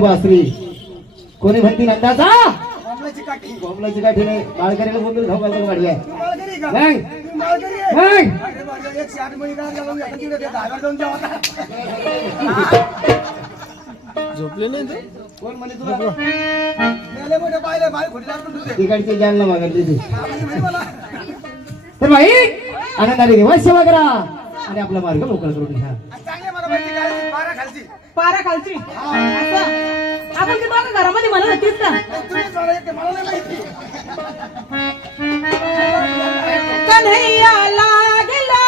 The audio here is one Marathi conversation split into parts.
बासरी कोणी म्हणती नंदाचा कोंबड्याची काठी. कोंबड्याची काठी नाही माळकरीला बोलून धाव घालतो गाडी आहे तू माळकरी का? मग तू माळकरी आहे? मग अरे बाबा, 108 महिना जाऊन आता तिकडे ते धागावर जाऊन जेवा आता. झोपले नाही ते कोण म्हणे तुला? मेले मोठे पाहिले, बाई खोटी लागून तुझे. तिकडची जालना मागली ती आम्ही म्हणे मला. तर भाई आनंदाने देवा सेवा करा आणि आपला मार्ग मोकळा करून घ्या. आज चांगले मला माहिती काय, बारा खालची. पारा खालची असं आपण ते दोघं घरामध्ये म्हणत होतीस ना तुम्हीच मला येते, मला नाही माहिती. कन्हैया लागला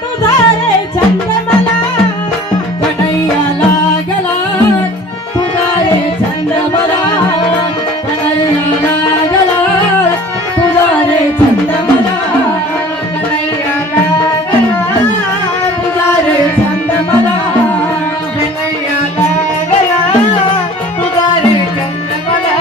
तुझा रे छंद मला कन्हैया लागला तुझा रे छंद मला कन्हैया लागला तुझा रे छंद मला कन्हैया लागला तुझा रे छंद मला कन्हैया लागला तुझा रे छंद मला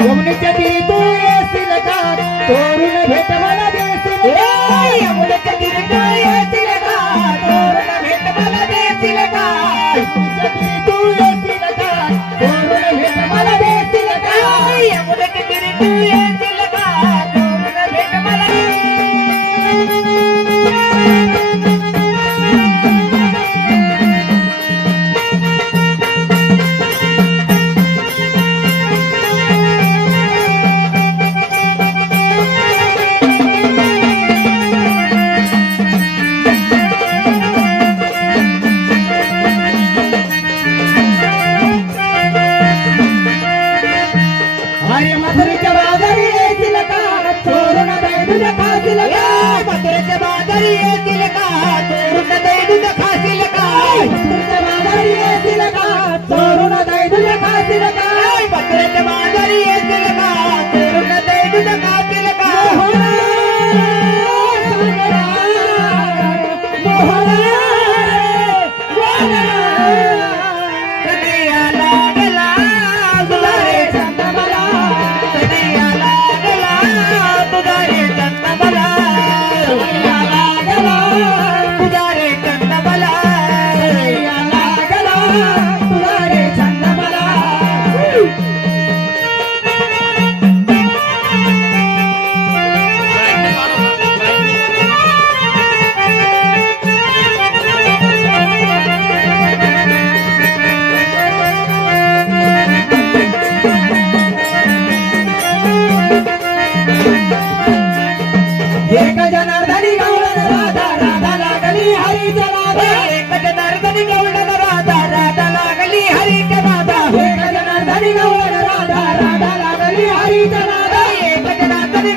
यमुनेच्या तीरी तू येशील का तोरून भेट मला देशील यमुनेच्या तीरी तू येशील का तोरण भेट मला देशील का यमुनेच्या तीरी तू येशील का तोरून भेट मला देशील का यमुनेच्या तीरी तू येशील का तोरण भेट मला अरे मथुरेच्या बाजारी येशील का चोरून दे तुझ्या खातील का मथुरेच्या बाजारी येतील का चोरून दे दूध खाशील का मथुरेच्या बाजारी येशील का चोरून दे तुझ्या खातील का मथुरेच्या बाजारी येतील का चोरून दे दूध खाशील का कन्हैया लागला तुझा रे छंद मला कन्हैया लागला तुझा रे छंद मला कन्हैया लागला तुझा रे छंद मला कन्हैया लागला तुझा रे छंद मला एक जनार्दनी गवळण राधा राधा लागली हरीच्या नादा एक जनार्दनी गवळण राधा राधा लागली हरीच्या नादा एक जनार्दनी गवळण राधा राधा लागली हरीच्या नादा एक जनार्दनी